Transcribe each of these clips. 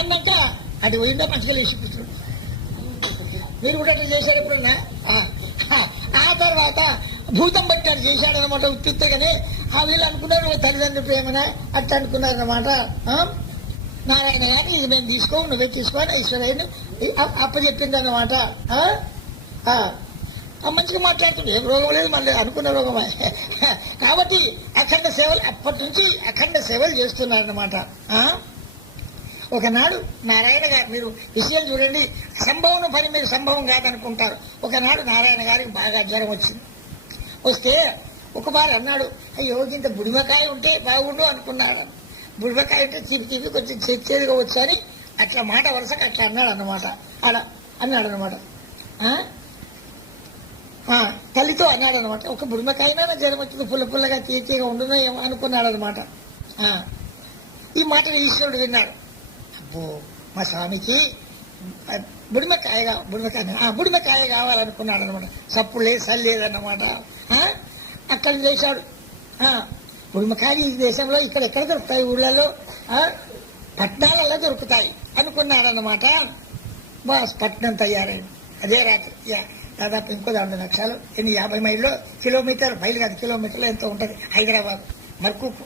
అన్నాక అది పోయిందో మంచిగా లేచిపోతాడు. మీరు కూడా అట్లా చేశారు ఎప్పుడన్నా? ఆ తర్వాత భూతం బట్టి అది చేశాడనమాట ఉత్తిగానే. వీళ్ళు అనుకున్నారు తల్లిదండ్రుల ప్రేమన అట్లా అనుకున్నారనమాట. నారాయణ గారిని ఇది మేము తీసుకో, నువ్వే తీసుకోని ఈశ్వరయ్యను అప్పచెప్పింది అన్నమాట. మంచిగా మాట్లాడుతుంది, ఏం రోగం లేదు, మళ్ళీ అనుకున్న రోగమే. కాబట్టి అఖండ సేవలు అప్పటి నుంచి అఖండ సేవలు చేస్తున్నారన్నమాట. ఒకనాడు నారాయణ గారు, మీరు విషయం చూడండి, సంభవం పని మీరు సంభవం కాదనుకుంటారు. ఒకనాడు నారాయణ గారికి బాగా జ్వరం వచ్చింది. వస్తే ఒక బారు అన్నాడు, అయ్యో ఇంత బుడిమకాయ ఉంటే బాగుండు అనుకున్నాడు. బుడిమకాయ ఉంటే చిపి కొంచెం చెచ్చేదిగా వచ్చు అని అట్లా మాట వరుసకు అట్లా అన్నాడు అన్నమాట. అన్నాడు అనమాట. తల్లితో అన్నాడు అనమాట, ఒక బుడిమకాయనా జ్వరం వచ్చింది, పుల్లగా తీయగా ఉండునో ఏమో అనుకున్నాడు అనమాట. ఈ మాటను ఈశ్వరుడు విన్నాడు. అబ్బో మా స్వామికి బుడిమకాయ కావాలనుకున్నాడు అనమాట. సప్పుడు లేదు సల్లేదన్నమాట. అక్కడ చేశాడు. బుడిమకాయలు ఈ దేశంలో ఇక్కడ దొరుకుతాయి, ఊళ్ళలో పట్నాలలో దొరుకుతాయి అనుకున్నాడనమాట. బాస్ పట్నం తయారైంది అదే రాత్రి. దాదాపు ఇంకో 2 లక్షలు 50 మైళ్ళు, మైలు కాదు కిలోమీటర్లు ఎంతో ఉంటుంది హైదరాబాద్ మర్కూకు.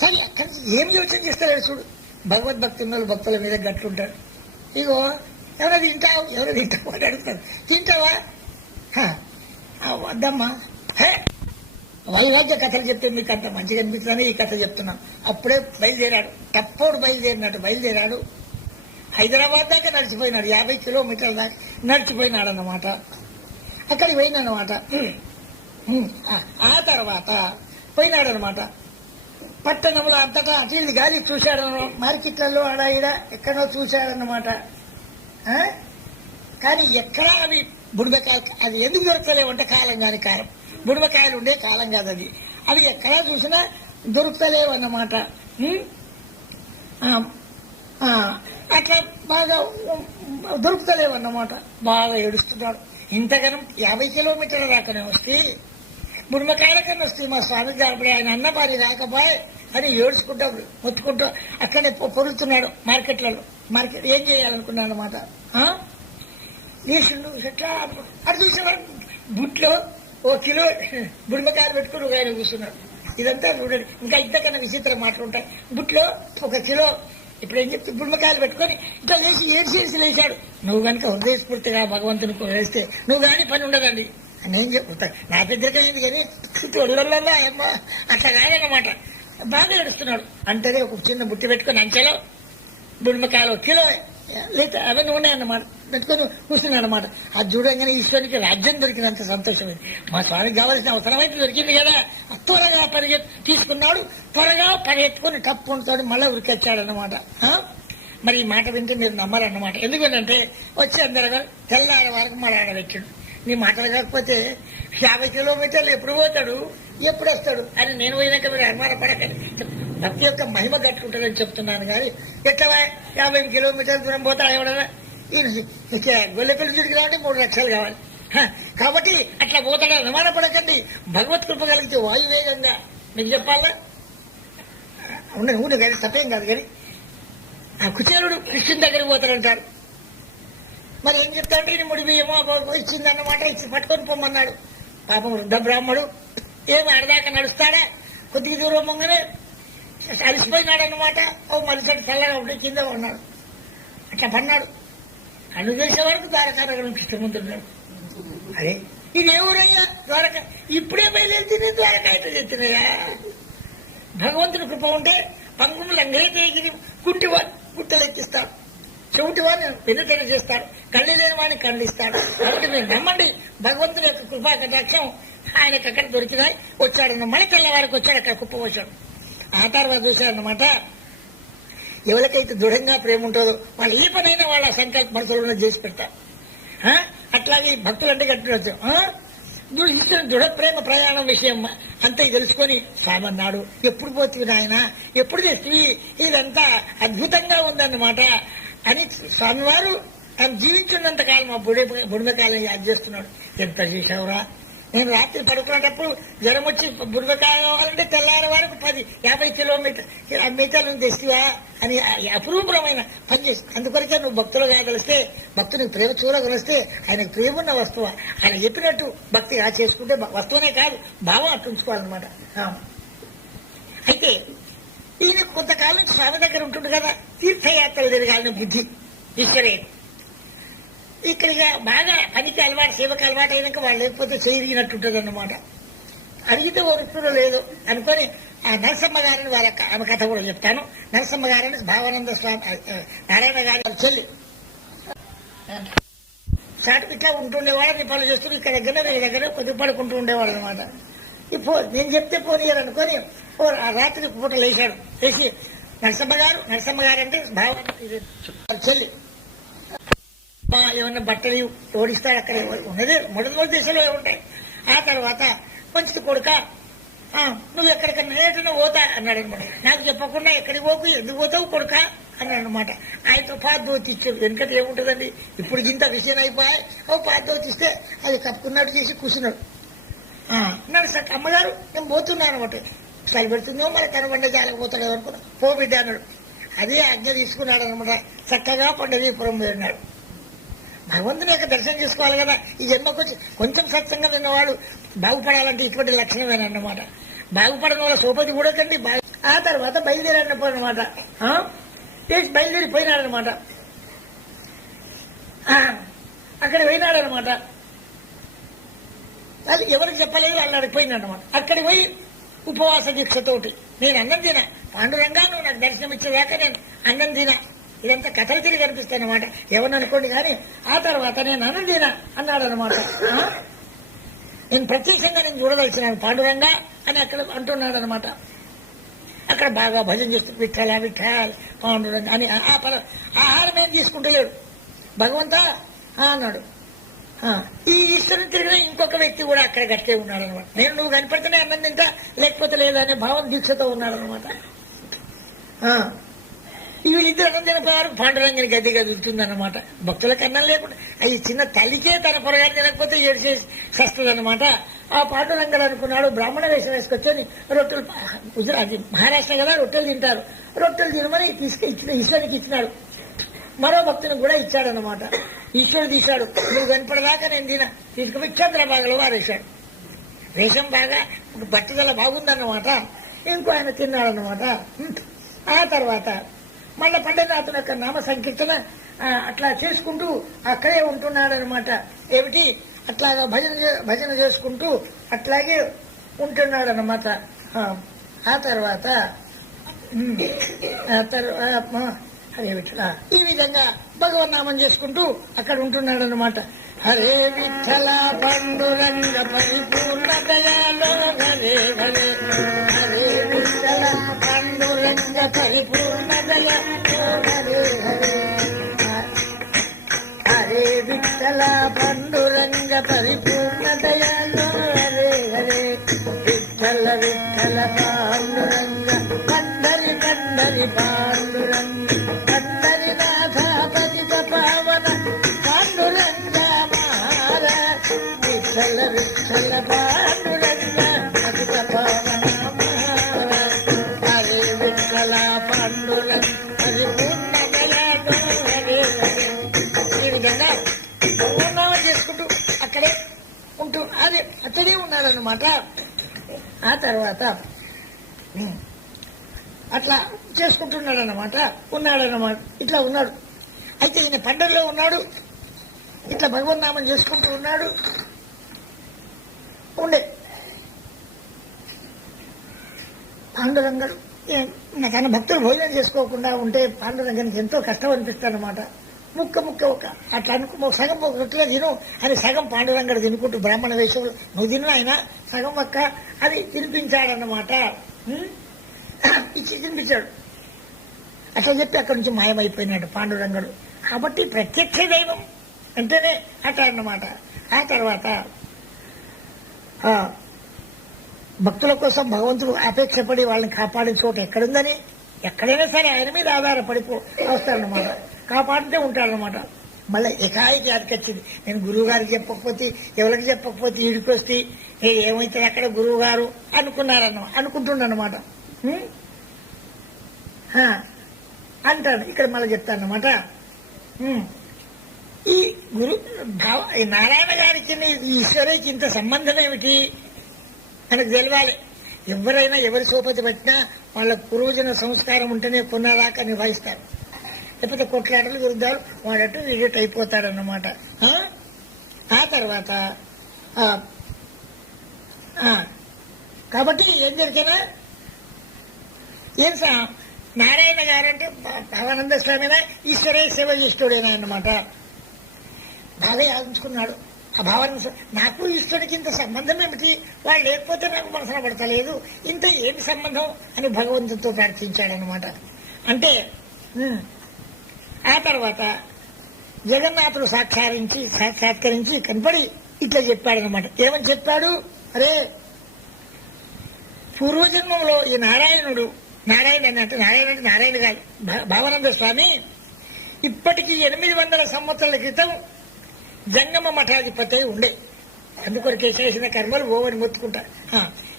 సరే అక్కడి నుంచి ఏం యోచన చేస్తాడు చూడు. భగవద్భక్తి ఉన్న భక్తుల మీద గట్లుంటాడు. ఇగో ఎవరో తింటావు అని అడుగుతాడు. తింటావా? వద్దమ్మా. వైరాగ్య కథలు చెప్తే మీకు అంత మంచిగా అనిపిస్తుందని ఈ కథ చెప్తున్నాం. అప్పుడే బయలుదేరాడు, తప్పుడు బయలుదేరాడు. హైదరాబాద్ దాకా నడిచిపోయినాడు, 50 కిలోమీటర్ల దాకా నడిచిపోయినాడు అన్నమాట. అక్కడికి పోయినమాట. ఆ తర్వాత పోయినాడు అనమాట. పట్టణంలో అంతటా అటు గాలి చూశాడు, మార్కెట్లలో ఆడ ఈడ ఎక్కడో చూశాడన్నమాట. కానీ ఎక్కడా అవి బుడిమకాయ, అది ఎందుకు దొరకలేవంటే కాలం కాని కాలం, బుడిమకాయలు ఉండే కాలం కాదు అది. అవి ఎక్కడా చూసినా దొరుకుతలేవు అన్నమాట. అట్లా బాగా దొరుకుతలేవు అన్నమాట. బాగా ఏడుస్తున్నాడు. ఇంతగానం 50 కిలోమీటర్ల దాకానే వస్తే బుడిమకాయల కన్నా వస్తే మా స్వామి గారు ఆయన అన్న పని రాకపోయి అని ఏడుచుకుంటా మొత్తుకుంటూ అక్కడే పొరులుతున్నాడు మార్కెట్లలో. మార్కెట్ ఏం చేయాలనుకున్నాడు అనమాట. వేసిండు ఎట్లా అది చూసేవాడు. బుట్లో 1 కిలో బుడిమకాయలు పెట్టుకుని ఒక ఆయన కూర్చున్నాడు. ఇదంతా చూడండి. ఇంకా ఇంతకన్నా విచిత్రం మాట్లాడుంటాయి. బుట్లో 1 కిలో ఇప్పుడు ఏం చెప్తే బుడిమకాయలు పెట్టుకొని ఇట్లా వేసి ఏడ్చేసి లేచాడు. నువ్వు కనుక హృదయస్ఫూర్తిగా భగవంతుని వేస్తే నువ్వు కానీ పని ఉండదండి నేను చెప్తా. నా పెద్దకైంది కానీ అమ్మా అట్లా కాదన్నమాట. బాగా ఏడుస్తున్నాడు. అంటేనే ఒక చిన్న బుట్టి పెట్టుకుని అంచెలో బుడిమకాయలు 1 కిలో లేదా అవన్నీ ఉన్నాయన్నమాట. పెట్టుకొని కూర్చున్నాడు అనమాట. అది చూడంగానే ఈశ్వరునికి రాజ్యం దొరికినంత సంతోషమైంది. మా స్వామికి కావాల్సిన అవసరమైతే దొరికింది కదా. త్వరగా తీసుకున్నాడు. త్వరగా పరిగెత్తుకుని టప్పుతో మళ్ళీ ఉరికొచ్చాడనమాట. మరి ఈ మాట వింటే మీరు నమ్మరన్నమాట. ఎందుకంటే వచ్చి అందరూ తెల్లారి వరకు మళ్ళీ ఆడబెట్టాడు. నీ మాటలు కాకపోతే 50 కిలోమీటర్లు ఎప్పుడు పోతాడు, ఎప్పుడు వస్తాడు అని నేను పోయినాక మీరు అనుమానపడకండి. భక్తి యొక్క మహిమ గట్టుకుంటుందని చెప్తున్నాను. కానీ ఎట్లా 50 కిలోమీటర్ల దూరం పోతాడు ఎవడన్నా? గొల్లెపల్లి తిరిగి రావంటే 3 లక్షలు కావాలి. కాబట్టి అట్లా పోతాడని అనుమానపడకండి. భగవత్ కృప కలిగితే వాయువేగంగా మీకు చెప్పాలా ఉండు కానీ తప్పేం కాదు. కానీ ఆ కుచేరుడు కృష్ణుని దగ్గరికి పోతాడంటారు. మరి ఏం చెప్తాడు? ఈయన ముడి బియ్యమో ఇచ్చిందన్నమాట. ఇచ్చి పట్టుకొని పొమ్మన్నాడు. పాపం వృద్ధ బ్రాహ్మడు ఏమి అడదాకా నడుస్తాడా? కొద్దిగా దూరం పొంగనే అలసిపోయినాడన్నమాట. ఓ మనిషి చల్లగా ఉంటే కింద ఉన్నాడు. అట్లా పన్నాడు. కళ్ళు చేసే వరకు ద్వారకానగరం కృష్ణముందున్నాడు. అదే ఇది ఏ ఊరయ్యా? ద్వారక. ఇప్పుడే బయలుదేరి ద్వారకా అయితే చెప్తున్నాయా? భగవంతుని కృప ఉంటే పంగుములు అంగేతేగిరి గుట్టలు ఎక్కిస్తాడు. చెవిటి వాడిని వెనుకన చేస్తాడు. కళ్ళు లేని వాడిని కళ్ళు ఇస్తాడు. కాబట్టి మీరు నమ్మండి. భగవంతుని యొక్క కృపా కటాక్షం ఆయనకు అక్కడ దొరికినాయి. వచ్చాడన్న మళ్ళీ తెల్లవారికి వచ్చాడు. అక్కడ కుప్ప వచ్చాడు. ఆ తర్వాత చూశాడనమాట. ఎవరికైతే దృఢంగా ప్రేమ ఉంటుందో వాళ్ళు ఏ పనైనా వాళ్ళ సంకల్ప మనసులో చేసి పెడతారు. అట్లాగే భక్తులంటే కట్టుకోవచ్చు. ఇచ్చిన దృఢ ప్రేమ ప్రయాణం విషయం అంతా తెలుసుకొని స్వామి అన్నాడు, ఎప్పుడు పోతివి నాయన, ఎప్పుడు తెచ్చివి, ఇదంతా అద్భుతంగా ఉందన్నమాట అని స్వామివారు జీవించున్నంత కాలం ఆ బుడిమకాలం యాద్ చేస్తున్నాడు. ఎంత చేశావురా, నేను రాత్రి పడుకునేటప్పుడు జ్వరం వచ్చి బురదకాయ కావాలంటే తెల్లారి వరకు 50 కిలోమీటర్లను తెస్తివా అని అపురూపమైన పని చేసి, అందుకొరకే నువ్వు భక్తులు కాగలిస్తే, భక్తునికి ప్రేమ చూడగలిస్తే ఆయనకు ప్రేమ ఉన్న వస్తువు ఆయన చెప్పినట్టు భక్తిగా చేసుకుంటే వస్తువునే కాదు భావం అట్టుంచుకోవాలన్నమాట. అయితే ఈయన కొంతకాలం స్వామి దగ్గర ఉంటుంది కదా, తీర్థయాత్రలు తిరగాలని బుద్ధి ఈశ్వరే. ఇక్కడిగా బాగా పనికి అలవాటు, సేవకు అలవాటు అయినాక వాళ్ళు లేకపోతే చేయరిగినట్టుంటది అన్నమాట. అడిగితే వరుసలో లేదు అనుకొని ఆ నరసమ్మ గారిని ఆమె కథ కూడా చెప్తాను. నరసమ్మ గారిని భావానంద స్వామి నారాయణ గారి చెల్లి చాటు ఇట్లా ఉంటుండేవాడు, నీ పనులు చేస్తూ ఇక్కడ దగ్గర కొద్దిగా పడుకుంటూ ఉండేవాడు అనమాట. ఇప్పుడు నేను చెప్తే పోనీయారు అనుకొని రాత్రి పూట లేచాడు. లేచి నరసమ్మ గారు అంటే భావానంద చెల్లి ఏమన్నా బట్టలు తోడిస్తాడు. అక్కడ ఉన్నదే మొదటి దేశంలో ఉంటాయి. ఆ తర్వాత మంచిది కొడుక నువ్వు ఎక్కడికన్నా నేటన్నా పోతా అన్నాడు అనమాట. నాకు చెప్పకుండా ఎక్కడికి పోకు, ఎందుకు పోతావు కొడుక అన్నాడు అనమాట. ఆయనతో పాద్దోతి ఇచ్చాడు. వెనుకటి ఏముంటుందండి, ఇప్పుడు ఇంత విషయం అయిపోయాయి. పాద్దోతి ఇస్తే అది కప్పుకున్నట్టు చేసి కూర్చున్నాడు. అన్నాడు సార్ అమ్మగారు నేను పోతున్నాను అనమాట. చలి పెడుతుందో మరి కనబండ జాలకపోతాడు అనుకున్నా. పో బిడ్డ అన్నాడు. అదే ఆజ్ఞ తీసుకున్నాడు అనమాట. చక్కగా పండరీపురం పోయినాడు. భగవంతుని యొక్క దర్శనం చేసుకోవాలి కదా. ఈ జన్మకు కొంచెం సత్సంగం విన్నవాడు బాగుపడాలంటే ఇటువంటి లక్షణమేనన్నమాట. బాగుపడడం వల్ల సోపతి కూడా కండి. ఆ తర్వాత బయలుదేరన్నమాట. బయలుదేరిపోయినాడనమాట. అక్కడ పోయినాడనమాట. అది ఎవరికి చెప్పలేదు, వాళ్ళు అడిగిపోయినాడనమాట. అక్కడికి పోయి ఉపవాస దీక్షతోటి నేను అన్నం తినా, పాండురంగా నువ్వు నాకు దర్శనం ఇచ్చేదాకా నేను అన్నం తినా. ఇదంతా కథలు తిరిగి కనిపిస్తాయి అనమాట. ఎవరిని అనుకోండి కానీ ఆ తర్వాత నేను అన్నదీనా అన్నాడు అనమాట. నేను ప్రత్యక్షంగా నేను చూడదలిచినాను పాండురంగా అని అక్కడ అంటున్నాడు అనమాట. అక్కడ బాగా భజన చేస్తూ విఠల విఠల్ పాండురంగా అని ఆహారం ఏం తీసుకుంటలేడు. భగవంతా అన్నాడు. ఈ ఈశ్వరుని తిరిగిన ఇంకొక వ్యక్తి కూడా అక్కడ గట్టే ఉన్నాడు అనమాట. నేను నువ్వు కనిపెడితేనే అన్నం తింటా, లేకపోతే లేదనే భావం దీక్షతో ఉన్నాడు అనమాట. వీళ్ళిద్దరు అన్నం తినపోయారు. పాండురంగని గది కదులుతుందన్నమాట. భక్తులకు అన్నం లేకుండా అది చిన్న తల్లికే తన పొరగాని తినకపోతే ఏడ్చేసి సస్తుంది అనమాట. ఆ పాండురంగడు అనుకున్నాడు బ్రాహ్మణ వేషం వేసుకొచ్చని రొట్టెలు, గుజరాత్ మహారాష్ట్ర కదా రొట్టెలు తింటారు, రొట్టెలు తినమని ఈశ్వరునికి ఇచ్చినాడు. మరో భక్తునికి కూడా ఇచ్చాడనమాట. ఈశ్వరుడు తీశాడు. నువ్వు కనపడదాకా నేను తిన తీసుకుపోయి చంద్రబాగలో వారేశాడు. వేషం బాగా పట్టుదల బాగుందన్నమాట. ఇంకో ఆయన తిన్నాడనమాట. ఆ తర్వాత మళ్ళా పండనాథుని యొక్క నామ సంకీర్తన అట్లా చేసుకుంటూ అక్కడే ఉంటున్నాడనమాట. ఏమిటి అట్లాగా భజన చేసుకుంటూ అట్లాగే ఉంటున్నాడనమాట. ఆ తర్వాత ఈ విధంగా భగవన్నామం చేసుకుంటూ అక్కడ ఉంటున్నాడనమాట. హరే విఠల పాండురంగ పరిపూర్ణ దయాలో హరే హరే, హరే విఠల పాండురంగ పరిపూర్ణ దయాలో హరే హరే, హరే విఠల పాండురంగ పరిపూర్ణ దయాలో హరే హరే, విఠల విఠల పాండురంగ పండరి పండరి పాండురంగ పండరి నాథ పతిత పావన పాండురంగ మహారాజ్, విఠల విఠల పాండురంగ పతిత పావన మహారాజ్, హరే విఠల పాండురంగ పరిపూర్ణ దయాలో హరే హరే. ఈ విధంగా పూర్ణామం చేసుకుంటూ అక్కడే ఉంటూ అక్కడే ఉన్నాడనమాట. ఆ తర్వాత అట్లా చేసుకుంటున్నాడనమాట. ఉన్నాడనమాట. ఇట్లా ఉన్నాడు. అయితే ఈయన పండగలో ఉన్నాడు. ఇట్లా భగవన్నామం చేసుకుంటూ ఉన్నాడు. ఉండే పాండురంగడు తన భక్తులు భోజనం చేసుకోకుండా ఉంటే పాండురంగానికి ఎంతో కష్టం అనిపిస్తాడనమాట. ముక్క ఒక అట్లా అనుకో సగం రొట్టెలో తిను అని సగం పాండురంగడు తినుకుంటూ బ్రాహ్మణ వేషంలో నువ్వు తిను ఆయన సగం ఒక్క అది తినిపించాడన్నమాట. ఇచ్చి తినిపించాడు. అట్లా చెప్పి అక్కడి నుంచి మాయమైపోయినాడు పాండురంగడు. కాబట్టి ప్రత్యక్ష దైవం అంటేనే అట్లా అన్నమాట. ఆ తర్వాత భక్తుల కోసం భగవంతుడు అపేక్షపడి వాళ్ళని కాపాడిన చోట ఎక్కడుందని ఎక్కడైనా సరే ఆయన మీద ఆధారపడిపో వస్తాడనమాట. కాపాడుతూ ఉంటాడనమాట. మళ్ళీ ఎకాయికి అదికొచ్చింది. నేను గురువు గారికి చెప్పకపోతే ఎవరికి చెప్పకపోతే ఈడికి వస్తే ఏమైతే అక్కడ గురువు గారు అనుకుంటుండనమాట. అంటాను ఇక్కడ మళ్ళీ చెప్తానమాట. ఈ ఈ నారాయణ గారికి ఈశ్వరికి ఇంత సంబంధం ఏమిటి మనకు తెలియాలి. ఎవరైనా ఎవరి సోపతి పెట్టినా వాళ్ళ పూర్వజన సంస్కారం ఉంటేనే కొన్నదాకా నిర్వహిస్తారు. లేకపోతే కొట్లాటలు విరుద్ధాలు వాడట్టు వీడట్టు అయిపోతాడన్నమాట. ఆ తర్వాత కాబట్టి ఏం జరిగినా ఏం నారాయణ గారు అంటే భావానంద స్వామినా ఈశ్వరే సేవ చేస్తుడేనా అన్నమాట. బాగా ఆలోచించుకున్నాడు. ఆ భావానంద నాకు ఈశ్వరుడికి ఇంత సంబంధం ఏమిటి, వాళ్ళు లేకపోతే నాకు మనసున పడతలేదు, ఇంత ఏమి సంబంధం అని భగవంతుడితో ప్రార్థించాడనమాట. అంటే ఆ తర్వాత జగన్నాథుడు సాక్షాత్కరించి కనపడి ఇట్లా చెప్పాడనమాట. ఏమని చెప్పాడు? అరే పూర్వజన్మంలో ఈ నారాయణ కాదు భావానంద స్వామి ఇప్పటికీ 800 సంవత్సరాల క్రితం జంగమ మఠాధిపతి ఉండే. అందుకొరకే చేసిన కర్మలు ఓవని మొత్తుకుంటా.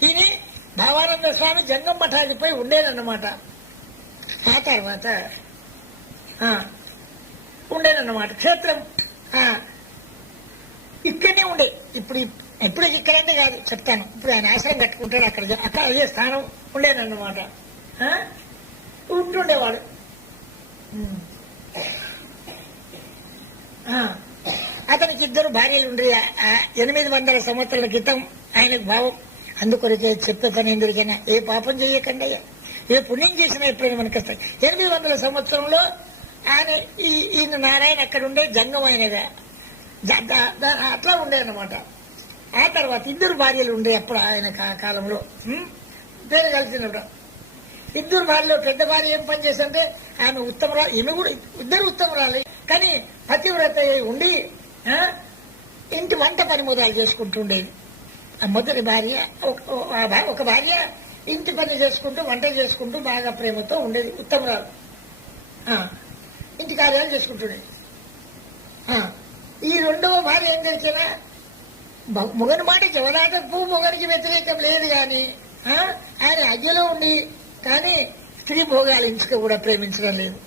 ఈయన భావానంద స్వామి జంగమ మఠాధిపతి ఉండేదన్నమాట. ఆ తర్వాత ఉండేదన్నమాట. క్షేత్రం ఇక్కడనే ఉండే. ఇప్పుడు ఇక్కడంటే కాదు చెప్తాను. ఇప్పుడు ఆయన ఆశ్రమం కట్టుకుంటాడు, అక్కడ అదే స్థానం ఉండేదన్నమాట. ఉంటుండేవాడు. అతనికి 2 భార్యలు ఉండే. 800 సంవత్సరాల క్రితం ఆయనకు భావం. అందుకొరకే చెప్పే పని ఎందుకైనా ఏ పాపం చేయకండి అయ్యా, ఏ పుణ్యం చేసినా ఎప్పుడైనా మనకి వస్తాయి. 800 సంవత్సరంలో ఈయన నారాయణ అక్కడ ఉండే జంగమైనగా అట్లా ఉండేదన్నమాట. ఆ తర్వాత 2 భార్యలు ఉండే అప్పుడు ఆయన కాలంలో పేరు కలిసినప్పుడు. 2 భార్యలో పెద్ద భార్య ఏం పని చేస్తుంటే ఆమె ఉత్తమరాలు, ఈమె కూడా 2 ఉత్తమరాలు. కానీ పతివ్రత ఉండి ఇంటి వంట పని మొదలు చేసుకుంటుండేది. ఆ మొదటి భార్య ఒక భార్య ఇంటి పని చేసుకుంటూ వంట చేసుకుంటూ బాగా ప్రేమతో ఉండేది ఉత్తమరాలు. ఇంటి కార్యాలు చేసుకుంటుండేది. ఈ 2వ భార్య ఏం తెలిసినా మొగని మాట జవదాటకు మొగనికి వ్యతిరేకం లేదు, కానీ ఆయన అజ్ఞలో ఉండి కానీ స్త్రీ భోగాలు ఇంచుక కూడా ప్రేమించడం లేదు.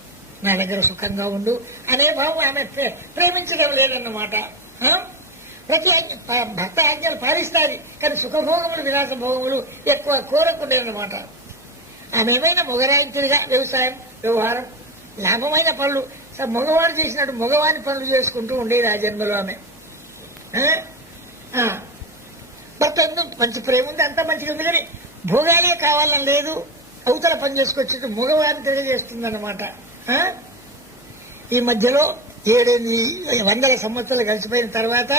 నా దగ్గర సుఖంగా ఉండు అనే భావం ఆమె ప్రేమించడం లేదన్నమాట. ప్రతి భర్త ఆజ్ఞలు పాలిస్తారు, కానీ సుఖభోగములు విలాస భోగములు ఎక్కువ కోరకుండేదన్నమాట. ఆమె ఏమైనా మొగరాయించుడిగా వ్యవసాయం వ్యవహారం లాభమైన పనులు మగవాడు చేసినట్టు మగవాని పనులు చేసుకుంటూ ఉండేది ఆ జన్మలో ఆమె. భర్త మంచి ప్రేమ ఉంది, అంతా మంచిగా ఉంది, కానీ భోగాలే కావాలని లేదు. అవతల పని చేసుకొచ్చి మగవారిని తెలియజేస్తుంది అన్నమాట. ఈ మధ్యలో 700 సంవత్సరాలు కలిసిపోయిన తర్వాత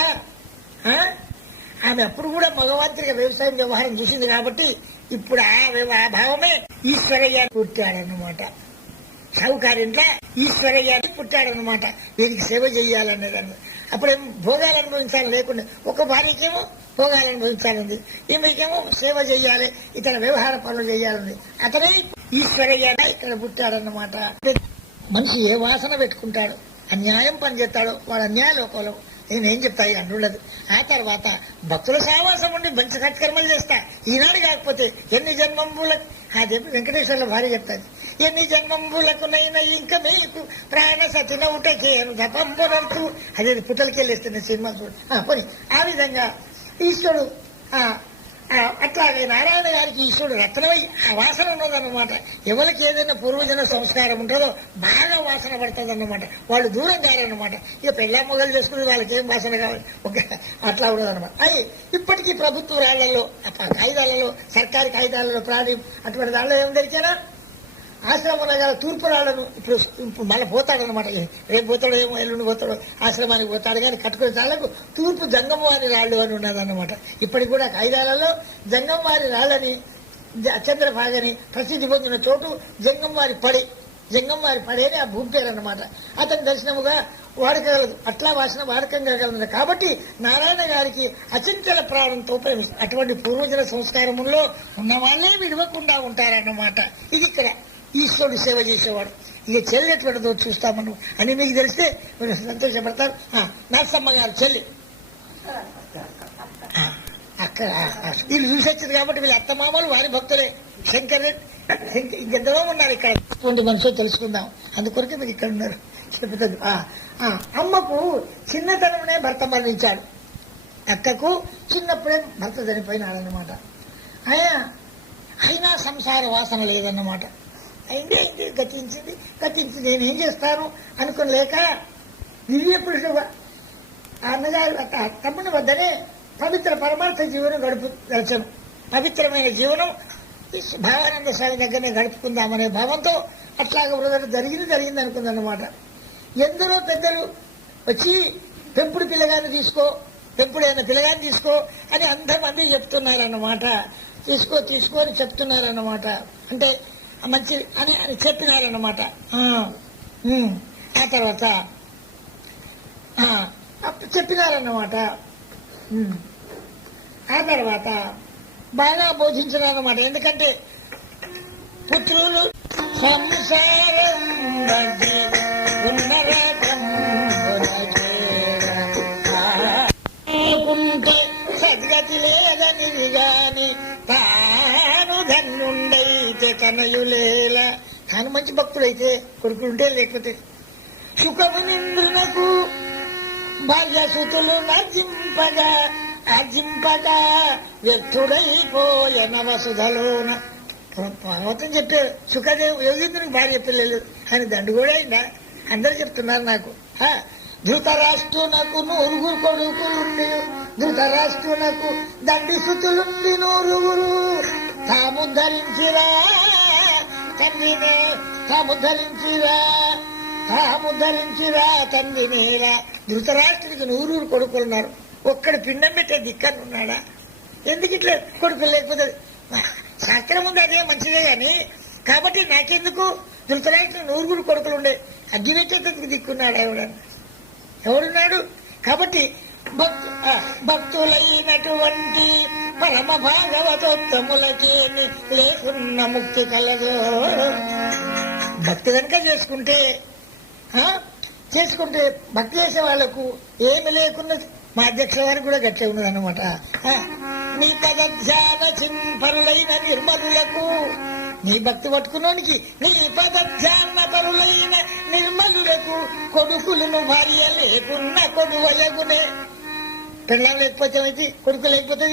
ఆమె అప్పుడు కూడా మగవాంతిగా వ్యవసాయం వ్యవహారం చూసింది కాబట్టి ఇప్పుడు ఆ భావమే ఈశ్వరయ్య పుట్టాడన్నమాట. సావుకారింట్లో ఈశ్వరయ్యాన్ని పుట్టాడనమాట. వీరికి సేవ చెయ్యాలనేదాన్ని. అప్పుడేమో భోగాలు అనుభవించాలని లేకుండా ఒక భార్యకేమో భోగాలు అనుభవించాలంది, ఈమెకేమో సేవ చెయ్యాలి, ఇతర వ్యవహార పనులు చెయ్యాలని. అతనే ఈశ్వరయ్య ఇక్కడ పుట్టాడన్నమాట. మనిషి ఏ వాసన పెట్టుకుంటాడు, అన్యాయం పని చేస్తాడో వాడు అన్యాయ లోకంలో నేనేం చెప్తాయి అంటుండదు. ఆ తర్వాత భక్తుల సావాసం ఉండి మంచి సత్కర్మలు చేస్తా. ఈనాడు కాకపోతే ఎన్ని జన్మంబులకు అదే వెంకటేశ్వర్ల భార్య చెప్తాది. ఎన్ని జన్మంబులకునైనా ఇంకా మీకు ప్రాణ సతిన ఉటకేను తపంబునంటూ అదే పుట్టలకెళ్ళేస్తున్న సినిమా చూడు. పోనీ ఆ విధంగా ఈశ్వరుడు అట్లాగే నారాయణ గారికి ఈశ్వరుడు రత్నమై ఆ వాసన ఉన్నదన్నమాట. ఎవరికి ఏదైనా పూర్వజన సంస్కారం ఉంటుందో బాగా వాసన పడుతుంది అన్నమాట. వాళ్ళు దూరం కారన్నమాట. ఇక పెళ్ళ మొగలు చేసుకుని వాళ్ళకి ఏం వాసన కావాలి అట్లా ఉండదన్నమాట. అవి ఇప్పటికీ ప్రభుత్వ రాళ్లలో కాగితాలలో సర్కారీ కాగితాలలో ప్రాణి అటువంటి దానిలో ఏం దొరికారా ఆశ్రమంలో గల తూర్పు రాళ్లను ఇప్పుడు మళ్ళీ పోతాడనమాట. రేపు పోతాడో ఏమో ఎల్లుండి పోతాడో ఆశ్రమానికి పోతాడు, కానీ కట్టుకునే రాళ్లకు తూర్పు జంగమవారి రాళ్ళు అని ఉన్నదన్నమాట. ఇప్పటికి కూడా కాగితాలలో జంగంవారి రాళ్ళని చంద్రభాగని ప్రసిద్ధి పొందిన చోటు జంగంవారి పడి అని ఆ భూమి పేరు అన్నమాట. అతని దర్శనముగా వాడకగలదు, అట్లా వాసన వాడకంగా గలదు. కాబట్టి నారాయణ గారికి అచంచల ప్రాణంతో ప్రేమిస్తారు. అటువంటి పూర్వజన సంస్కారములో ఉన్న వాళ్ళే విడవకుండా ఉంటారన్నమాట. ఇది ఇక్కడ ఈశ్వరుడు సేవ చేసేవాడు. ఇక చెల్లి ఎటువంటిదో చూస్తామను అని మీకు తెలిస్తే మీరు సంతోషపడతారు. నరసమ్మ గారు చెల్లి అక్కడ వీళ్ళు చూసొచ్చారు కాబట్టి వీళ్ళ అత్తమామలు వారి భక్తులే. శంకర్ ఇంకెందరో ఉన్నారు ఇక్కడ. ఇటువంటి మనుషులు తెలుసుకుందాం, అందుకొరకే మీరు ఇక్కడ ఉన్నారు. చెబుతుంది అమ్మకు చిన్నతనమునే భర్త మరణించాడు, అక్కకు చిన్నప్పుడే భర్త చనిపోయినాడన్నమాట. అయినా సంసార వాసన లేదన్నమాట. అయింది గతించి నేనేం చేస్తాను అనుకోలేక దివ్య పురుషుడు అన్నగారు తమ్ముని వద్దనే పవిత్ర పరమార్థ జీవనం గడపను. పవిత్రమైన జీవనం భావానంద స్వామి దగ్గరనే గడుపుకుందామనే భావంతో అట్లాగా వృధ జరిగింది అనుకుందన్నమాట. ఎందరో పెద్దలు వచ్చి పెంపుడు పిల్లగాన్ని తీసుకో అని అందరూ చెప్తున్నారన్నమాట. తీసుకో అని చెప్తున్నారన్నమాట. అంటే మంచి అని చెప్పినారన్నమాట. ఆ తర్వాత చెప్పినారన్నమాట. ఆ తర్వాత బాగా బోధించినారన్నమాట. ఎందుకంటే పుత్రులు సంసారం సద్గతి లేదని గాని తాను ధన్యుండైతే తనయులేలా. తాను మంచి భక్తుడైతే కొడుకులుంటే లేకపోతే సుఖము నిందునకు భార్యసుతులు అర్జింపగా వ్యక్తుడైపోయన వసుధలోన. భగవతం చెప్పారు సుఖదేవ్ యోగేంద్రునికి భార్య పిల్లలు అని దండు కూడా అయిందా? అందరూ చెప్తున్నారు నాకు. ధృతరాష్ట్రునకు 9 కొడుకులుండి ధృతరాష్ట్రునకు దండి సుతులుండి 9 తాము ధరించిరా తండ్రినేరా. ధృతరాష్ట్రునికి 9 కొడుకులున్నారు, ఒక్కడు పిండం పెట్టే దిక్కని ఉన్నాడా? ఎందుకు ఇట్లా కొడుకులు లేకపోతే శాస్త్రం ఉంది, అదే మంచిదే కానీ. కాబట్టి నాకెందుకు ధృతరాష్ట్రునికి 9 కొడుకులు ఉండే అగ్గి పెట్టేందుకు దిక్కున్నాడు ఎవడున్నాడు? కాబట్టి భక్తులైనటువంటి పరమ భాగవతోత్తములకి లేకున్న ముక్తి కలదు. భక్తి కనుక చేసుకుంటే భక్తి చేసే వాళ్లకు ఏమి లేకున్న మా అధ్యక్ష వారికి కూడా గట్టే ఉన్నది అన్నమాట. నీ పదధ్యాన చింపరులైన నిర్మలులకు, నీ భక్తి పట్టుకున్నానికి నీ పదధ్యాన పరులైన నిర్మలులకు కొడుకులను భార్య లేకున్న కొడువయగునే. పెళ్ళం లేకపోతే కొడుకు లేకపోతే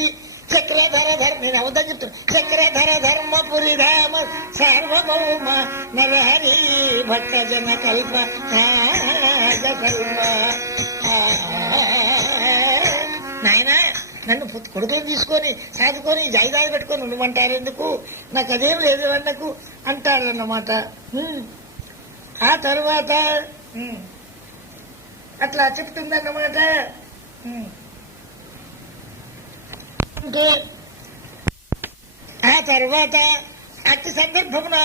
చక్రధర ధర్మ, నేను అవద్దా చెప్తాను. చక్రధర ధర్మపురి ధామ సార్వభౌమ నరహరి భట్ట జన కల్ప నాయన నన్ను కొడుకులు తీసుకొని సాదుకొని జాయిదాలు పెట్టుకొని ఉండమంటారు ఎందుకు? నాకు అదేం లేదు అన్నకు అంటారన్నమాట. ఆ తర్వాత అట్లా చెప్తుందన్నమాట. ఆ తర్వాత అట్టి సందర్భమున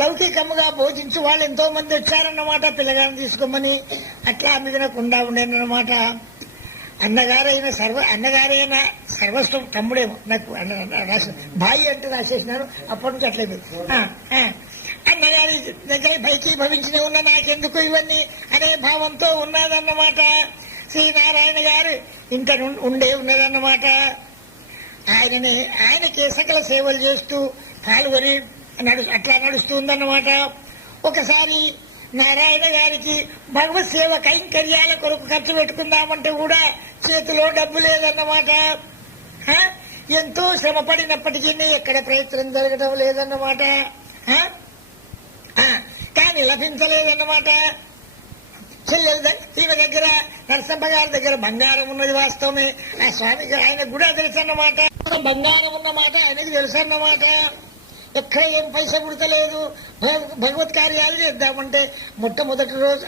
లౌకికముగా భోజించి వాళ్ళు ఎంతో మంది వచ్చారన్నమాట పిల్లగాన్ని తీసుకోమని. అట్లా అందజనకుండా ఉండేనమాట. అన్నగారైన సర్వస్వం తమ్ముడేమో నాకు భాయి అంటే రాసేసినారు. అప్పటి నుంచి అట్లేదు. అన్నగారి దగ్గర పైకి భవించిన ఉన్న నాకెందుకు ఇవన్నీ అనే భావంతో ఉన్నదన్నమాట. శ్రీనారాయణ గారు ఇంట ఉన్నదన్నమాట. ఆయనకి సకల సేవలు చేస్తూ పాల్గొని అట్లా నడుస్తుందన్నమాట. ఒకసారి నారాయణ గారికి భగవత్ సేవ కైంకర్యాల కొరకు ఖర్చు పెట్టుకుందామంటే కూడా చేతిలో డబ్బు లేదన్నమాట. ఎంతో శ్రమ పడినప్పటికీ ఎక్కడ ప్రయత్నం జరగడం లేదన్నమాట. కానీ లభించలేదన్నమాట. చెల్లెలు ఈమె దగ్గర నరసింహ గారి దగ్గర బంగారం ఉన్నది వాస్తవమే. ఆ స్వామికి ఆయనకు కూడా తెలుసు అన్నమాట. బంగారం ఉన్నమాట ఆయనకు తెలుసు అన్నమాట. ఎక్కడ ఏం పైసా పుడతలేదు. భగవత్ కార్యాలు చేద్దామంటే మొట్టమొదటి రోజు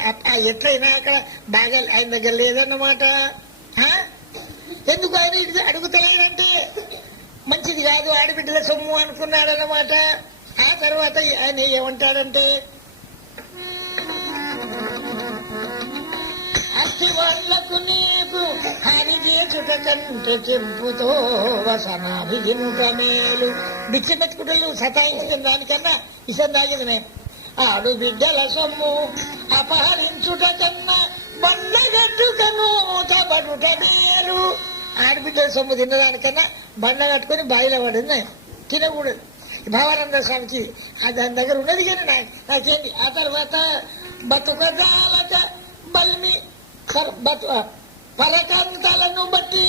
ఎట్లయినా అక్కడ బాగా ఆయన దగ్గర లేదన్నమాట. ఎందుకు ఆయన ఇది అడుగుతలేదంటే మంచిది కాదు, ఆడబిడ్డల సొమ్ము అనుకున్నాడన్నమాట. ఆ తర్వాత ఆయన ఏమంటాడంటే అట్టి వాళ్లకు నీకు హాని చేసుట కంటే చెంపుతో వసనాభిజినుట మేలు. బిచ్చమెత్తుకుంటూ సతాయించిన దానికన్నా విషం తాగేది ఆడు బిడ్డల సొమ్ము అపహరించుట కన్నా బండగట్టుకను తబడుట మేలు. ఆడబిడ్డల సొమ్ము తిన్నదానికన్నా బండ కట్టుకుని బాయిలో పడింది తినకూడదు. భావానంద స్వామికి దాని దగ్గర ఉన్నది కానీ నాకేంటి. ఆ తర్వాత బతుకదాలక బల్మి పరకాంతలను బట్టి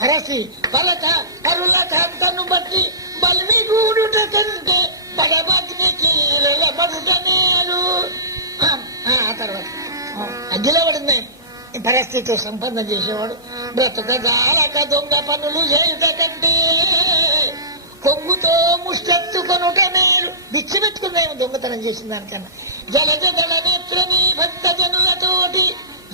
పరక పరుల కాంతను బట్టి బల్మి గూడుట కంటే పడబగ్నికి బడుట మేలు. ఆ తర్వాత అగ్గిలో పడింది పరిస్థితితో సంపన్నం చేసేవాడు. బ్రతుకదాలక దొంగ పనులు చేయుట కంటే కొంగుతో ముష్టెత్తుకొనుట మేలు. భిక్ష పెట్టుకున్నాము దొంగతనం చేసిన దానికన్నా. జలజదళ నేత్రని భక్త జనులతోటి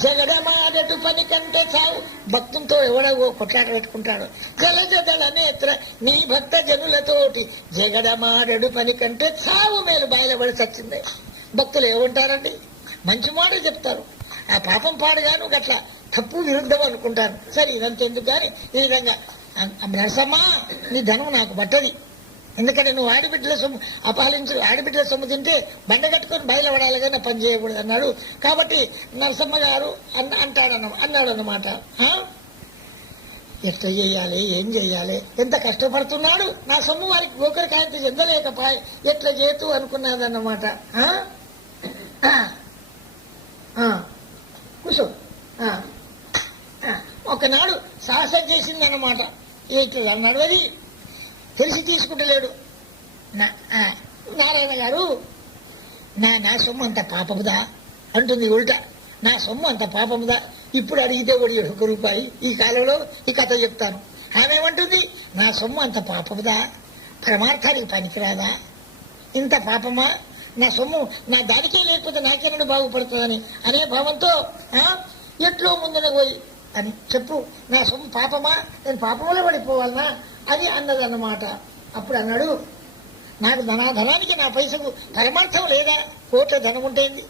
జగడమాడటు పని కంటే చావు. భక్తులతో ఎవడో కొట్లాట పెట్టుకుంటాడు. జలజదళ నేత్ర నీ భక్త జనులతోటి జగడమాడడు పని కంటే చావు మేలు. బయలుపడి చచ్చిందే. భక్తులు ఏమంటారండి? మంచి మాట చెప్తారు. ఆ పాపం పాడుగాను గట్లా తప్పు విరుద్ధం అనుకుంటారు. సరే ఇదంతా ఎందుకు కానీ ఈ విధంగా నరసమ్మా నీ ధనం నాకు పట్టది. ఎందుకంటే నువ్వు ఆడబిడ్డల సొమ్ము ఆడబిడ్డల సొమ్ము తింటే బండ కట్టుకొని బయలుపడాలి కానీ పని చేయకూడదు అన్నాడు. కాబట్టి నరసమ్మ గారు అన్నాడు అన్నమాట. ఎట్లా చేయాలి, ఏం చెయ్యాలి, ఎంత కష్టపడుతున్నాడు, నా సొమ్ము వారికి ఒకరికాయంత చెందలేకపోయి ఎట్లా చేతూ అనుకున్నదన్నమాట. కూర్చో. ఒకనాడు సాహసం చేసిందన్నమాట. ఇట్లా నడవది తెలిసి తీసుకుంటలేడు. నారాయణ గారు నా సొమ్ము అంత పాపముదా అంటుంది ఉల్టా. నా సొమ్ము అంత పాపముదా, ఇప్పుడు అడిగితే ఒడి ₹1. ఈ కాలంలో ఈ కథ చెప్తాను. ఆమె ఏమంటుంది? నా సొమ్ము అంత పాపముదా, పరమార్థానికి పనికిరాదా, ఇంత పాపమా, నా సొమ్ము నా దానికే లేకపోతే నాకేనడు బాగుపడుతుందని అనే భావంతో ఎట్లో ముందున పోయి అని చెప్పు, నా సొమ్ము పాపమా, నేను పాపంలో పడిపోవాలనా అని అన్నదన్నమాట. అప్పుడు అన్నాడు, నాకు ధనానికి నా పైసకు పరమార్థం లేదా, కోట్ల ధనం ఉంటేంది,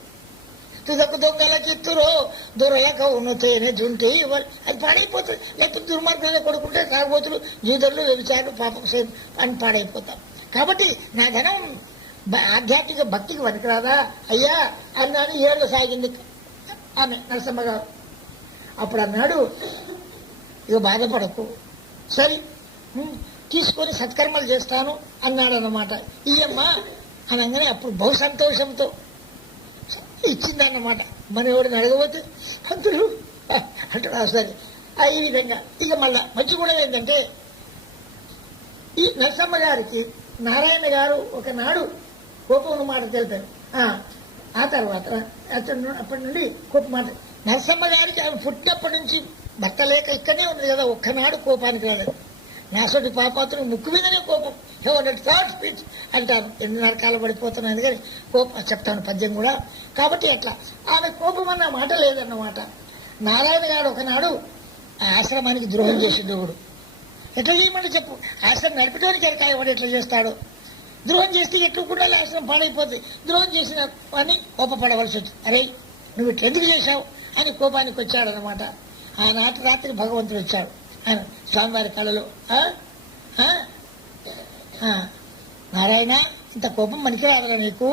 తుదకు దొంగలకిత్తురో దొరలకు ఉన్నతేనే జుంటే అది పాడైపోతుంది. లేకపోతే దుర్మార్గులుగా కొడుకుంటే తాగుబోతులు, జూదరులు, వ్యభిచారులు, పాపం అని పాడైపోతాం. కాబట్టి నా ధనం ఆధ్యాత్మిక భక్తికి పనికిరాదా అయ్యా అన్నాను. ఏళ్ళు సాగింది ఆమె నరసమ్మ గారు. అప్పుడు అన్నాడు, ఇక బాధపడకు, సరే తీసుకొని సత్కర్మలు చేస్తాను అన్నాడు అన్నమాట. ఇయ్యమ్మా అనగానే అప్పుడు బహు సంతోషంతో ఇచ్చిందన్నమాట. మన ఎవరిని అడగబోతే పంతులు అంటాడు. సరే ఈ విధంగా ఇక మళ్ళా మంచి గుణం ఏంటంటే, ఈ నరసమ్మ గారికి నారాయణ గారు ఒకనాడు కోపం మాట తెలిపారు. ఆ తర్వాత అప్పటి నుండి కోపం మాట నరసమ్మ గారికి ఆమె పుట్టినప్పటి నుంచి భర్త లేక ఇక్కడనే ఉంది కదా, ఒక్కనాడు కోపానికి రాలేదు. నాసోటి పాపాత్రులు ముక్కు మీదనే కోపం, థర్డ్ స్పీచ్ అంటాను. 8 కాలం పడిపోతున్నాను కానీ కోపం చెప్తాను పద్యం కూడా. కాబట్టి అట్లా ఆమె కోపం అన్న మాట లేదన్నమాట. నారాయణ గారు ఒకనాడు ఆశ్రమానికి ద్రోహం చేసేటోడు. ఎట్లా చేయమంటే చెప్పు, ఆశ్రమం నడిపేటోనికి ఎరకాయవాడు ఎట్లా చేస్తాడు. ద్రోహం చేస్తే ఎట్లుకుండా ఆశ్రమం పాడైపోతుంది. ద్రోహం చేసిన అని కోపపడవలసి వచ్చింది. అరే నువ్వు ఇట్లా ఎందుకు చేశావు అని కోపానికి వచ్చాడనమాట. ఆనాటి రాత్రి భగవంతుడు వచ్చాడు ఆయన స్వామివారి కళలో. నారాయణ ఇంత కోపం మనకి రాదురా నీకు,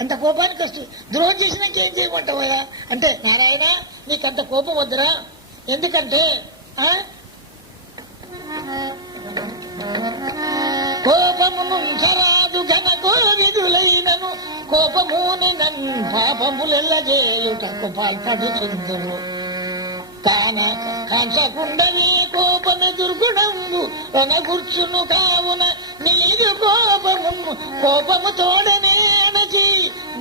అంత కోపానికి వస్తే ద్రోహం చేసినాక ఏం చేయమంటావా అంటే, నారాయణ నీకు అంత కోపం వద్దురా, ఎందుకంటే కోపమును చరాదు ఘనకో విధులైనను కోపముని నన్ను పాపములెల్లజేయుటకు పాల్పడుచుందును కాంచకుండవి కోపమే దుర్గుణంబు రణగుర్చును కావున నీదు కోపము తోడనే అణచి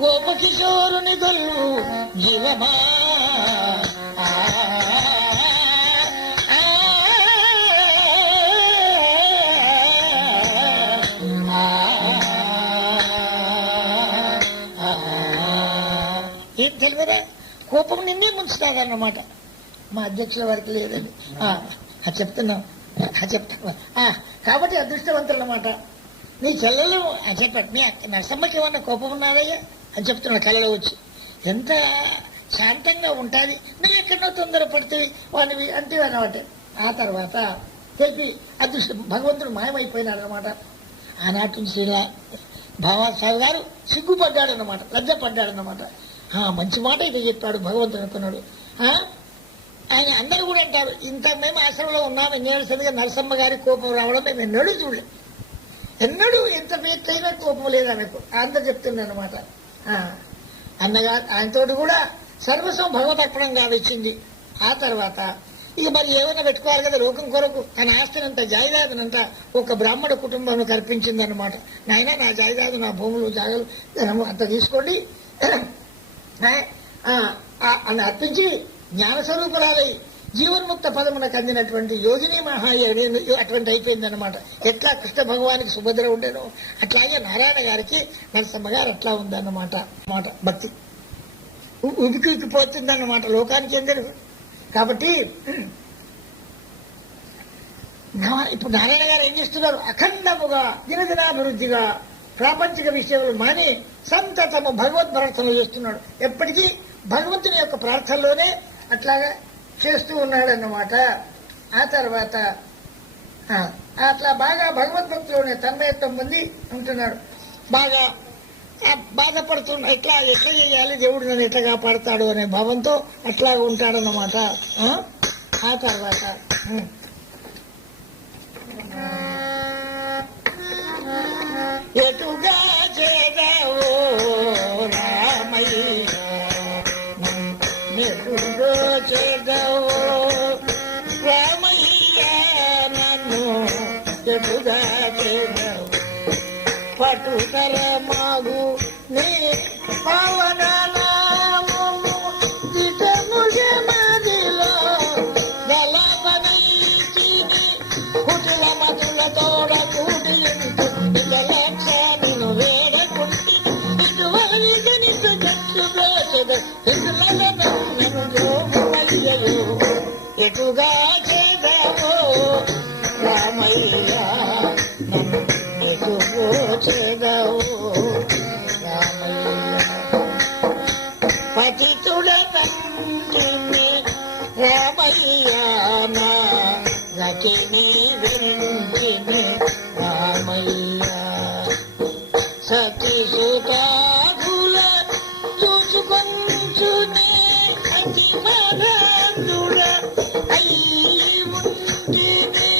గోపకిశోరుని గొల్లు జీవమా. ఏం తెలియదా, కోపం నిన్నే ముంచుతాదన్నమాట. మా అధ్యక్షుల వారికి లేదండి చెప్తున్నాం కాబట్టి అదృష్టవంతులు అన్నమాట. నీ చెల్లెలు చెప్పాడు, మీ నరసమ్మకి ఏమన్నా కోపం ఉన్నారయ్యా అని చెప్తున్నా కళ్ళలో వచ్చి. ఎంత శాంతంగా ఉంటుంది, నువ్వు ఎక్కడో తొందరపడితే వాడివి అంటే అన్నమాట. ఆ తర్వాత తెలిపి అదృష్టం భగవంతుడు మాయమైపోయినాడు అనమాట. ఆనాటి నుంచి ఇలా భావాసాహు గారు సిగ్గుపడ్డాడన్నమాట, లజ్జపడ్డాడన్నమాట. మంచి మాట ఇది చెప్పాడు భగవంతుడు అనుకున్నాడు. ఆయన అందరూ కూడా అంటారు, ఇంత మేము ఆశ్రమంలో ఉన్నాం ఎన్నేళ్ళ సందిగా నరసమ్మ గారి కోపం రావడం మేము ఎన్నడూ చూడలేదు, ఎన్నడూ ఎంత ఎత్తైనా కోపం లేదు ఆమెకు అందరు చెప్తుండే అనమాట. అన్నగా ఆయనతోటి కూడా సర్వస్వం భగవదర్పణం గావిచ్చింది. ఆ తర్వాత ఇక మరి ఏమైనా పెట్టుకోవాలి కదా లోకం కొరకు. తన ఆస్తినంత జాయిదాదునంతా ఒక బ్రాహ్మణ కుటుంబం కల్పించింది అనమాట. నాయన నా జాయిదాదు, నా భూములు, జాగలు, ధనము అంత తీసుకోండి అని అర్పించి జ్ఞానస్వరూపురాలై జీవన్ముక్త పదమునకు అందినటువంటి యోగిని మహాయోగి అటువంటి అయిపోయిందనమాట. ఎట్లా కృష్ణ భగవానికి సుభద్ర ఉండేనో అట్లాగే నారాయణ గారికి నరసింహ గారు అట్లా ఉందన్నమాట. భక్తి ఉబికిపోతుందన్నమాట లోకానికి ఎందరు. కాబట్టి ఇప్పుడు నారాయణ గారు ఏం చేస్తున్నారు, అఖండముగా దినదినాభివృద్ధిగా ప్రాపంచిక విషయాలు మాని సంతతము భగవద్ ప్రార్థనలు చేస్తున్నాడు. ఎప్పటికీ భగవంతుని యొక్క ప్రార్థనలోనే అట్లాగా చేస్తూ ఉన్నాడన్నమాట. ఆ తర్వాత అట్లా బాగా భగవద్భక్తిలోనే తన్మయత్వం పొంది ఉంటున్నాడు. బాగా బాధపడుతున్నా ఎట్లా చేయాలి, దేవుడు నన్ను ఎట్లా కాపాడతాడు అనే భావంతో అట్లాగా ఉంటాడన్నమాట. ఆ తర్వాత ఎటుగా చేదావో రామయ్య నెటుగా చేదావో రామయ్య నన్ను ఎటుగా చేదావు పటుకర మాగు నీ పవన నామము ఇటముగే మదిలో గలపనైతిని కుటిల మధుల తోడ కూడి లక్ష్యాన్ని వేడకుంటి ఇటువలికి నిన్ను జట్టు వేసదయ్యో ఎటుగా చేదావో రామయ్య ఎటుగో చేదావో రామయ్య పతితుడ తండ్రిని రామయ్య నా గతిని వెంటిని రామయ్య సతీ సుతాగుల చూచుకొంచుని అతి మరాందుడ అయ్యి ఉంటిని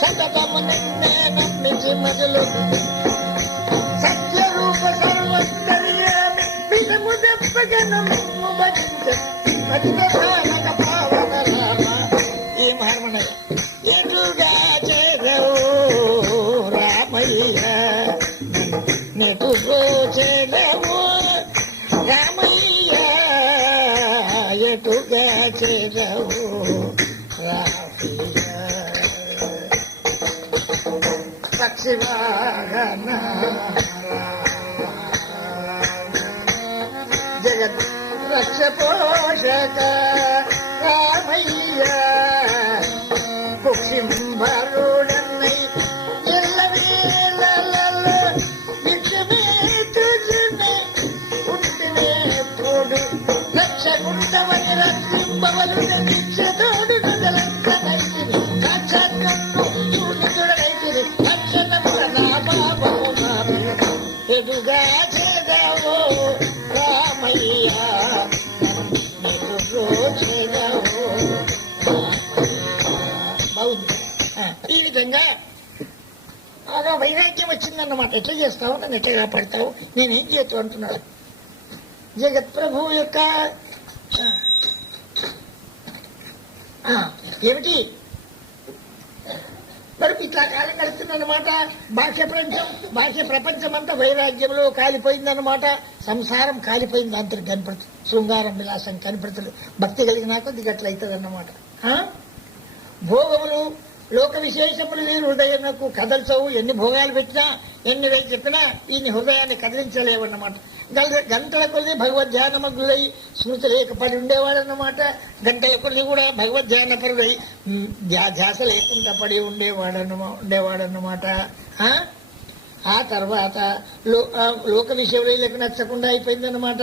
సతతము నిన్నే నమ్మించి మొదలు సత్యరూప సర్వత్తర్యామి విధము దెప్పగనము భజించ మతిప్రధానక పావన రామ. ఈ మహర్మణయ్య ఎటుగా చేదవు రామయ్య నెటుగో చేదవు రామయ్య ఎటుగా చేదవు రామయ్య పక్షివాహన జగత్ రక్ష పోషక రామయ్య కుక్షింభరుడన్నై ఎల్లవేళల విక్షమేతుజునే ఉంటివే తోడు రక్షకుండవని రక్షింపవలుడ నిత్యతోడు నగలంకనైతిని సాక్షాత్ కన్ను చూనితుడనైతిని రక్షణముల నా పాపము నాపి ఎదుగా చేదావో రామయ్య ఎదుగో చేదావో. బాగుంది. ఈ విధంగా బాగా వైరాగ్యం వచ్చిందన్నమాట. ఎట్లా చేస్తావు, నన్ను ఎట్లా కాపాడతావు, నేనేం చేయొచ్చు అంటున్నాడు. జగత్ ప్రభు యొక్క ఏమిటి మరి ఇట్లా కాలం గడుస్తుందన్నమాట. బాహ్య ప్రపంచం అంతా వైరాగ్యంలో కాలిపోయిందన్నమాట. సంసారం కాలిపోయింది, అంతటి కనపడుతుంది. శృంగారం విలాసం కనపడుతుంది. భక్తి కలిగినా కొద్దిగా అట్లా అవుతుంది అన్నమాట. భోగములు లోక విశేషములు నీ హృదయంకు కదల్చవు. ఎన్ని భోగాలు పెట్టినా ఎన్ని వేలు చెప్పినా ఈయన హృదయాన్ని కదిలించలేవన్నమాట. గంటల కొద్ది భగవద్ధ్యానమగ్నులై స్మృతి లేకపడి ఉండేవాడన్నమాట. గంటల కొద్ది కూడా భగవద్ధ్యానపరుడై ధ్యాస లేకుండా పడి ఉండేవాడన్నమాట. ఆ తర్వాత లోక విషయంలో వీళ్ళకి నచ్చకుండా అయిపోయిందన్నమాట.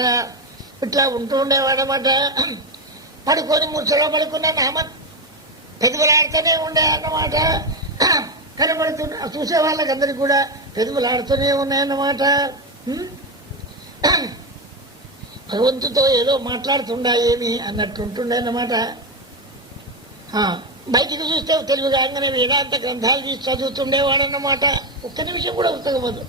ఇట్లా ఉంటూ ఉండేవాడనమాట. పడుకొని ముచ్చలో పడుకున్న నామ పెదవులాడుతూనే ఉండే అన్నమాట. కనబడుతున్నా చూసే వాళ్ళకందరికీ కూడా పెదవులాడుతూనే ఉన్నాయన్నమాట. భగవంతుతో ఏదో మాట్లాడుతుండా ఏమి అన్నట్టుంటుండే అన్నమాట. బయటికి చూస్తే తెలివిగానే వేదాంత గ్రంథాలు తీసి చదువుతుండేవాడన్నమాట. ఒక్క నిమిషం కూడా ఉత్తగపోదు.